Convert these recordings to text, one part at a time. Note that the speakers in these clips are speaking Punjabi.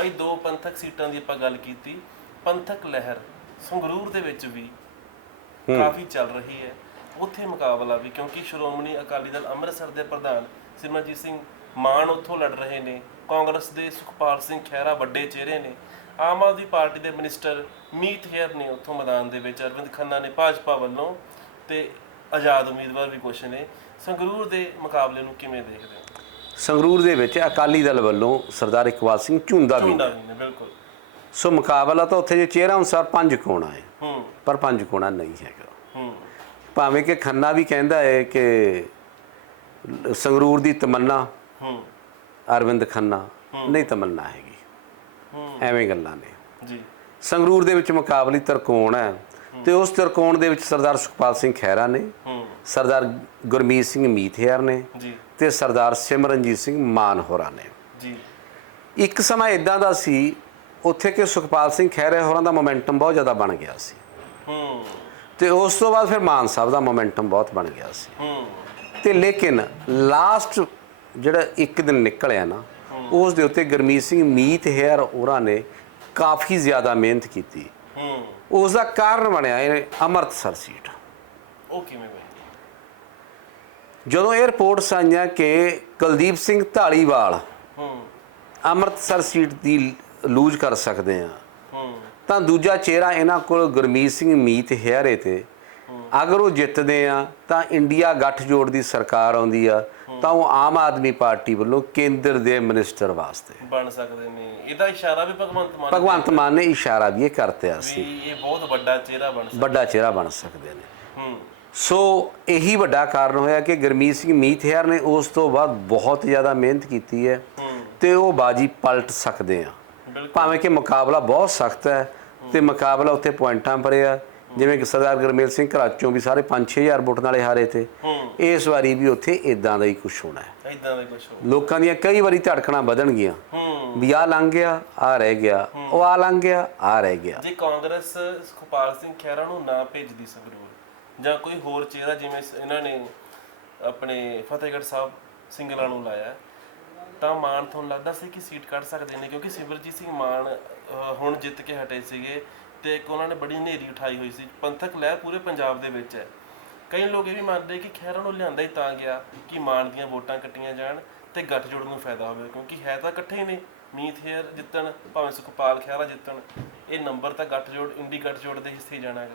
ਬਾਈ ਦੋ ਪੰਥਕ ਸੀਟਾਂ ਦੀ ਆਪਾਂ ਗੱਲ ਕੀਤੀ ਪੰਥਕ ਲਹਿਰ ਸੰਗਰੂਰ ਦੇ ਵਿੱਚ ਵੀ ਕਾਫੀ ਚੱਲ ਰਹੀ ਹੈ। ਉੱਥੇ ਮੁਕਾਬਲਾ ਵੀ ਕਿਉਂਕਿ ਸ਼੍ਰੋਮਣੀ ਅਕਾਲੀ ਦਲ ਅੰਮ੍ਰਿਤਸਰ ਦੇ ਪ੍ਰਧਾਨ ਸਿਮਰਜੀਤ ਸਿੰਘ ਮਾਨ ਉੱਥੋਂ ਲੜ ਰਹੇ ਨੇ ਕਾਂਗਰਸ ਦੇ ਸੁਖਪਾਲ ਸਿੰਘ ਖਹਿਰਾ ਵੱਡੇ ਚਿਹਰੇ ਨੇ ਆਮ ਆਦਮੀ ਪਾਰਟੀ ਦੇ ਮਿਨਿਸਟਰ ਮੀਤ ਹੇਅਰ ਨੇ ਉੱਥੋਂ ਮੈਦਾਨ ਦੇ ਵਿੱਚ ਅਰਵਿੰਦ ਖੰਨਾ ਨੇ ਭਾਜਪਾ ਵੱਲੋਂ ਤੇ ਆਜ਼ਾਦ ਉਮੀਦਵਾਰ ਵੀ ਕੁਛ ਨੇ। ਸੰਗਰੂਰ ਦੇ ਮੁਕਾਬਲੇ ਨੂੰ ਕਿਵੇਂ ਦੇਖਦੇ ਹੋ? ਸੰਗਰੂਰ ਦੇ ਵਿੱਚ ਅਕਾਲੀ ਦਲ ਵੱਲੋਂ ਸਰਦਾਰ ਇਕਬਾਲ ਸਿੰਘ ਝੁੰਦਾ ਵੀ ਨੇ ਬਿਲਕੁਲ। ਸੋ ਮੁਕਾਬਲਾ ਤਾਂ ਉੱਥੇ ਜੇ ਚਿਹਰਾ ਅਨੁਸਾਰ ਪੰਜ ਕੋਣਾ ਹੈ ਹੂੰ। ਪਰ ਪੰਜ ਕੋਣਾ ਨਹੀਂ ਹੈਗਾ। ਹੂੰ। ਭਾਵੇਂ ਕਿ ਖੰਨਾ ਵੀ ਕਹਿੰਦਾ ਹੈ ਕਿ ਸੰਗਰੂਰ ਦੀ ਤਮੰਨਾ ਹੂੰ। ਅਰਵਿੰਦ ਖੰਨਾ ਨਹੀਂ ਤਮੰਨਾ ਹੈਗੀ। ਹੂੰ। ਐਵੇਂ ਗੱਲਾਂ ਨੇ। ਜੀ। ਸੰਗਰੂਰ ਦੇ ਵਿੱਚ ਮੁਕਾਬਲੀ ਤਰਕੋਣ ਹੈ ਤੇ ਉਸ ਤਰਕੋਣ ਦੇ ਵਿੱਚ ਸਰਦਾਰ ਸੁਖਪਾਲ ਸਿੰਘ ਖਹਿਰਾ ਨੇ ਹੂੰ। ਸਰਦਾਰ ਗੁਰਮੀਤ ਸਿੰਘ ਮੀਥੇਰ ਨੇ ਜੀ। ਤੇ ਸਰਦਾਰ ਸਿਮਰਨਜੀਤ ਸਿੰਘ ਮਾਨ ਹੋਰਾਂ ਨੇ। ਜੀ। ਇੱਕ ਸਮਾਂ ਇਦਾਂ ਦਾ ਸੀ ਉੱਥੇ ਕਿ ਸੁਖਪਾਲ ਸਿੰਘ ਖਹਿਰੇ ਹੋਰਾਂ ਦਾ ਮੋਮੈਂਟਮ ਬਹੁਤ ਜ਼ਿਆਦਾ ਬਣ ਗਿਆ ਸੀ। ਹੂੰ। ਤੇ ਉਸ ਤੋਂ ਬਾਅਦ ਫਿਰ ਮਾਨ ਸਾਹਿਬ ਦਾ ਮੋਮੈਂਟਮ ਬਹੁਤ ਬਣ ਗਿਆ ਸੀ। ਹੂੰ। ਤੇ ਲੇਕਿਨ ਲਾਸਟ ਜਿਹੜਾ ਇੱਕ ਦਿਨ ਨਿਕਲਿਆ ਨਾ ਉਸ ਦੇ ਉੱਤੇ ਗੁਰਮੀਤ ਸਿੰਘ ਮੀਤ ਹੈਰ ਹੋਰਾਂ ਨੇ ਕਾਫੀ ਜ਼ਿਆਦਾ ਮਿਹਨਤ ਕੀਤੀ। ਹੂੰ। ਉਸ ਦਾ ਕਾਰਨ ਬਣਿਆ ਇਹ ਅੰਮ੍ਰਿਤਸਰ ਸੀਟ। ਕਿਵੇਂ ਬਈ ਜਦੋਂ ਇਹ ਰਿਪੋਰਟਸ ਆਈਆਂ ਕਿ ਕੁਲਦੀਪ ਸਿੰਘ ਢਾਲੀਵਾਲ ਹੂੰ। ਅੰਮ੍ਰਿਤਸਰ ਸੀਟ ਦੀ ਲੂਜ਼ ਕਰ ਸਕਦੇ ਆ। ਹੂੰ। ਤਾਂ ਦੂਜਾ ਚਿਹਰਾ ਇਹਨਾਂ ਕੋਲ ਗੁਰਮੀਤ ਸਿੰਘ ਮੀਤ ਹੈਰੇ ਤੇ। ਅਗਰ ਉਹ ਜਿੱਤਦੇ ਆ ਤਾਂ ਇੰਡੀਆ ਗੱਠਜੋੜ ਦੀ ਸਰਕਾਰ ਆਉਂਦੀ ਆ। ਤਾਂ ਉਹ ਆਮ ਆਦਮੀ ਪਾਰਟੀ ਵੱਲੋਂ ਕੇਂਦਰ ਦੇ ਮਿਨਿਸਟਰ ਵਾਸਤੇ। ਬਣ ਸਕਦੇ ਨੇ। ਇਹਦਾ ਇਸ਼ਾਰਾ ਵੀ ਭਗਵੰਤ ਮਾਨ ਭਗਵੰਤ ਮਾਨ ਨੇ ਇਸ਼ਾਰਾ ਵੀ ਇਹ ਕਰਤਿਆ ਸੀ। ਇਹ ਬਹੁਤ ਵੱਡਾ ਚਿਹਰਾ ਬਣ ਸਕਦਾ। ਵੱਡਾ ਚਿਹਰਾ ਬਣ ਸਕਦੇ ਨੇ। ਹੂੰ। ਸੋ ਇਹੀ ਵੱਡਾ ਕਾਰਨ ਹੋਇਆ ਕਿ ਗੁਰਮੀਤ ਸਿੰਘ ਮੀਤਹਿਰ ਨੇ ਉਸ ਤੋਂ ਬਾਅਦ ਬਹੁਤ ਜ਼ਿਆਦਾ ਮਿਹਨਤ ਕੀਤੀ ਹੈ ਹੂੰ ਤੇ ਉਹ ਬਾਜੀ ਪਲਟ ਸਕਦੇ ਆ। ਭਾਵੇਂ ਕਿ ਮੁਕਾਬਲਾ ਬਹੁਤ ਸਖਤ ਹੈ ਤੇ ਮੁਕਾਬਲਾ ਉੱਥੇ ਪੁਆਇੰਟਾਂ ਪਰ ਆ। ਜਿਵੇਂ ਕਿ ਸਰਦਾਰ ਗੁਰਮੇਲ ਸਿੰਘ ਘਰਾਚੋਂ ਵੀ ਸਾਰੇ 5-6000 ਵੋਟ ਨਾਲੇ ਹਾਰੇ ਤੇ ਹੂੰ। ਇਸ ਵਾਰੀ ਵੀ ਉੱਥੇ ਇਦਾਂ ਦਾ ਹੀ ਕੁਝ ਹੋਣਾ ਹੈ। ਇਦਾਂ ਦਾ ਕੁਝ ਹੋ ਲੋਕਾਂ ਦੀਆਂ ਕਈ ਵਾਰੀ ਧੜਕਣਾਂ ਵਧਣਗੀਆਂ। ਹੂੰ। ਵੀ ਆ ਲੰਘ ਗਿਆ ਆ ਰਹਿ ਗਿਆ ਉਹ ਆ ਲੰਘ ਗਿਆ ਆ ਰਹਿ ਗਿਆ। ਜੇ ਕਾਂਗਰਸ ਸੁਖਪਾਲ ਸਿੰਘ ਖਹਿਰਾ ਨੂੰ ਨਾ ਭੇਜਦੀ ਸੰਗਰੂਰ ਜਾਂ ਕੋਈ ਹੋਰ ਚਿਹਰਾ ਜਿਵੇਂ ਸ- ਇਹਨਾਂ ਨੇ ਆਪਣੇ ਫਤਿਹਗੜ੍ਹ ਸਾਹਿਬ ਸਿੰਗਲਾ ਨੂੰ ਲਾਇਆ ਤਾਂ ਮਾਨ ਤੁਹਾਨੂੰ ਲੱਗਦਾ ਸੀ ਕਿ ਸੀਟ ਕੱਢ ਸਕਦੇ ਨੇ? ਕਿਉਂਕਿ ਸਿਮਰਜੀਤ ਸਿੰਘ ਮਾਨ ਅਹ, ਹੁਣ ਜਿੱਤ ਕੇ ਹਟੇ ਸੀਗੇ ਤੇ ਇੱਕ ਉਹਨਾਂ ਨੇ ਬੜੀ ਹਨੇਰੀ ਉਠਾਈ ਹੋਈ ਸੀ। ਪੰਥਕ ਲਹਿਰ ਪੂਰੇ ਪੰਜਾਬ ਦੇ ਵਿੱਚ ਹੈ। ਕਈ ਲੋਕ ਇਹ ਵੀ ਮੰਨਦੇ ਕਿ ਖਹਿਰਾ ਨੂੰ ਲਿਆਂਦਾ ਹੀ ਤਾਂ ਗਿਆ ਕਿ ਮਾਨ ਦੀਆਂ ਵੋਟਾਂ ਕੱਟੀਆਂ ਜਾਣ ਤੇ ਗੱਠਜੋੜ ਨੂੰ ਫਾਇਦਾ ਹੋਵੇ ਕਿਉਂਕਿ ਹੈ ਤਾਂ ਇਕੱਠੇ ਹੀ ਨੇ। ਮੀਤ ਹੇਅਰ ਜਿੱਤਣ ਭਾਵੇਂ ਸੁਖਪਾਲ ਖਹਿਰਾ ਜਿੱਤਣ ਇਹ ਨੰਬਰ ਤਾਂ ਗੱਠਜੋੜ ਇੰਡੀ ਗੱਠਜੋੜ ਦੇ ਹਿੱਸੇ ਹੀ ਜਾਣਾ ਹੈਗਾ।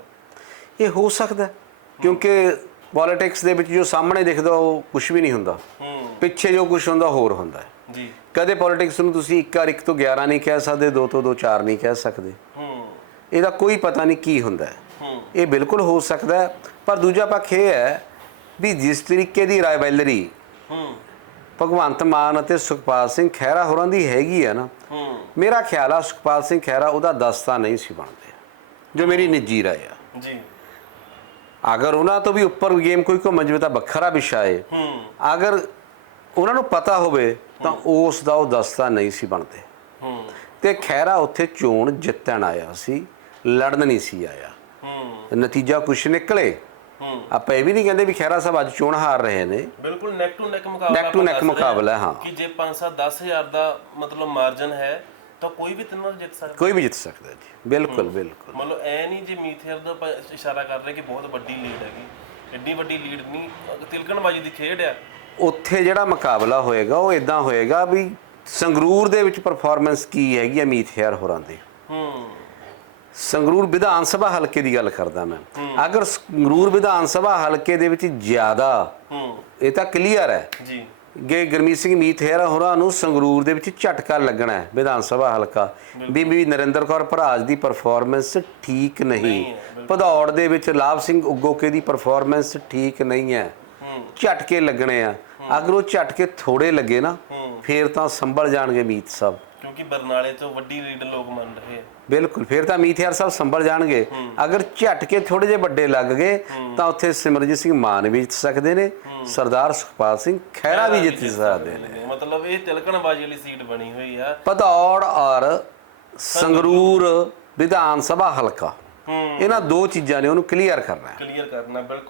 ਇਹ ਹੋ ਸਕਦਾ ਹੈ, ਕਿਉਂਕਿ ਪੋਲਿਟਿਕਸ ਦੇ ਵਿੱਚ ਜੋ ਸਾਹਮਣੇ ਦਿਖਦਾ ਉਹ ਕੁਝ ਵੀ ਨਹੀਂ ਹੁੰਦਾ। ਹੂੰ। ਪਿੱਛੇ ਜੋ ਕੁਝ ਹੁੰਦਾ ਹੋਰ ਹੁੰਦਾ ਹੈ। ਜੀ। ਕਦੇ ਪੋਲਿਟਿਕਸ ਨੂੰ ਤੁਸੀਂ 1 ਔਰ 1 ਤੋਂ 11 ਨਹੀਂ ਕਹਿ ਸਕਦੇ 2 ਤੋਂ 2 4 ਨਹੀਂ ਕਹਿ ਸਕਦੇ। ਹੂੰ। ਇਹਦਾ ਕੋਈ ਪਤਾ ਨਹੀਂ ਕੀ ਹੁੰਦਾ ਹੈ। ਹੂੰ। ਇਹ ਬਿਲਕੁਲ ਹੋ ਸਕਦਾ ਹੈ ਪਰ ਦੂਜਾ ਪੱਖ ਇਹ ਹੈ ਵੀ ਜਿਸ ਤਰੀਕੇ ਦੀ ਰਾਇਵਲਰੀ ਹੂੰ। ਭਗਵੰਤ ਮਾਨ ਅਤੇ ਸੁਖਪਾਲ ਸਿੰਘ ਖਹਿਰਾ ਹੋਰਾਂ ਦੀ ਹੈਗੀ ਆ ਨਾ ਹੂੰ। ਮੇਰਾ ਖਿਆਲ ਆ ਸੁਖਪਾਲ ਸਿੰਘ ਖਹਿਰਾ ਉਹਦਾ ਦਸਤਾ ਨਹੀਂ ਸੀ ਬਣਦੇ। ਜੋ ਮੇਰੀ ਨਿੱਜੀ ਰਾਏ ਆ। ਜੀ। ਅਗਰ ਉਹਨਾਂ ਤੋਂ ਵੀ ਉੱਪਰ ਗੇਮ ਕੋਈ ਘੁੰਮ ਜਾਵੇ ਤਾਂ ਵੱਖਰਾ ਵਿਸ਼ਾ ਹੈ। ਅਗਰ ਉਹਨਾਂ ਨੂੰ ਪਤਾ ਹੋਵੇ ਤਾਂ ਉਸ ਦਾ ਉਹ ਦਸਤਾ ਨਹੀਂ ਸੀ ਬਣਦੇ। ਤੇ ਖਹਿਰਾ ਉੱਥੇ ਚੋਣ ਜਿੱਤਣ ਆਇਆ ਸੀ ਲੜਨ ਨਹੀਂ ਸੀ ਆਇਆ। ਨਤੀਜਾ ਕੁਛ ਨਿਕਲੇ। ਆਪਾਂ ਇਹ ਵੀ ਨਹੀਂ ਕਹਿੰਦੇ ਵੀ ਖਹਿਰਾ ਸਾਹਿਬ ਅੱਜ ਚੋਣ ਹਾਰ ਰਹੇ ਨੇ। ਬਿਲਕੁਲ ਨੈਕ ਟੂ ਨੈਕ ਮੁਕਾਬਲਾ ਮੁਕਾਬਲਾ ਹੈ, ਹਾਂ। ਕਿ ਜੇ 5-7 10000 ਦਾ ਮਤਲਬ ਮਾਰਜਨ ਹੈ ਤਾਂ ਕੋਈ ਵੀ ਤਿੰਨੋਂ ਜਿੱਤ ਸਕਦਾ। ਕੋਈ ਵੀ ਜਿੱਤ ਸਕਦਾ ਜੀ। ਬਿਲਕੁਲ ਬਿਲਕੁਲ। ਮਤਲਬ ਐ ਨਹੀਂ ਜੇ ਮੀਥੇਰ ਦਾ ਆਪਾਂ ਇਸ਼ਾਰਾ ਕਰ ਰਹੇ ਕਿ ਬਹੁਤ ਵੱਡੀ ਲੀਡ ਹੈਗੀ। ਐਡੀ ਵੱਡੀ ਲੀਡ ਨਹੀਂ ਤਿਲਕਣਬਾਜੀ ਦੀ ਖੇਡ ਆ। ਉੱਥੇ ਜਿਹੜਾ ਮੁਕਾਬਲਾ ਹੋਏਗਾ ਉਹ ਇਦਾਂ ਹੋਏਗਾ ਵੀ ਸੰਗਰੂਰ ਦੇ ਵਿੱਚ ਪਰਫਾਰਮੈਂਸ ਕੀ ਹੈਗੀ ਆ ਮੀਤ ਹੇਅਰ ਹੋਰਾਂ ਦੀ। ਹੂੰ। ਸੰਗਰੂਰ ਵਿਧਾਨ ਸਭਾ ਹਲਕੇ ਦੀ ਗੱਲ ਕਰਦਾ ਮੈਂ। ਅਗਰ ਸੰਗਰੂਰ ਵਿਧਾਨ ਸਭਾ ਹਲਕੇ ਦੇ ਵਿੱਚ ਜ਼ਿਆਦਾ ਹੂੰ। ਇਹ ਤਾਂ ਕਲੀਅਰ ਹੈ। ਜੀ। ਕਿ ਗੁਰਮੀਤ ਸਿੰਘ ਮੀਤ ਹੇਅਰ ਹੋਰਾਂ ਨੂੰ ਸੰਗਰੂਰ ਦੇ ਵਿੱਚ ਝਟਕਾ ਲੱਗਣਾ ਹੈ। ਵਿਧਾਨ ਸਭਾ ਹਲਕਾ। ਬੀਬੀ ਨਰਿੰਦਰ ਕੌਰ ਭਰਾਜ ਦੀ ਪਰਫਾਰਮੈਂਸ ਠੀਕ ਨਹੀਂ। ਭਦੌੜ ਦੇ ਵਿੱਚ ਲਾਭ ਸਿੰਘ ਉਗੋਕੇ ਦੀ ਪਰਫਾਰਮੈਂਸ ਠੀਕ ਨਹੀਂ ਹੈ। ਝਟਕੇ ਲੱਗਣੇ ਆ। ਅਗਰ ਉਹ ਝਟਕੇ ਥੋੜੇ ਲੱਗੇ ਨਾ ਫੇਰ ਤਾਂ ਸੰਭਲ ਜਾਣਗੇ ਮੀਤ ਸਾਹਿਬ ਕਿਉਂਕਿ ਬਰਨਾਲੇ ਤੋਂ ਵੱਡੀ ਲੀਡ ਲੋਕ ਮੰਨ ਰਹੇ ਆ। ਬਿਲਕੁਲ ਫੇਰ ਤਾਂ ਹੇਅਰ ਸਾਹਿਬ ਸੰਭਲ ਜਾਣਗੇ। ਅਗਰ ਝਟਕੇ ਥੋੜੇ ਜਿਹੇ ਵੱਡੇ ਲੱਗ ਗਏ ਤਾਂ ਉੱਥੇ ਸਿਮਰਜੀਤ ਸਿੰਘ ਮਾਨ ਵੀ ਜਿੱਤ ਸਕਦੇ ਨੇ ਸਰਦਾਰ ਸੁਖਪਾਲ ਸਿੰਘ ਖਹਿਰਾ ਵੀ ਜਿੱਤ ਸਕਦੇ ਨੇ। ਮਤਲਬ ਇਹ ਤਿਲਕਣਬਾਜੀ ਵਾਲੀ ਸੀਟ ਬਣੀ ਹੋਈ ਆ। ਭਦੌੜ ਔਰ ਸੰਗਰੂਰ ਵਿਧਾਨ ਸਭਾ ਹਲਕਾ। ਇਹਨਾਂ ਦੋ ਚੀਜ਼ਾਂ ਨੇ ਉਹਨੂੰ ਕਲੀਅਰ ਕਰਨਾ ਹੈ। ਕਲੀਅਰ ਕਰਨਾ ਬਿਲਕੁਲ।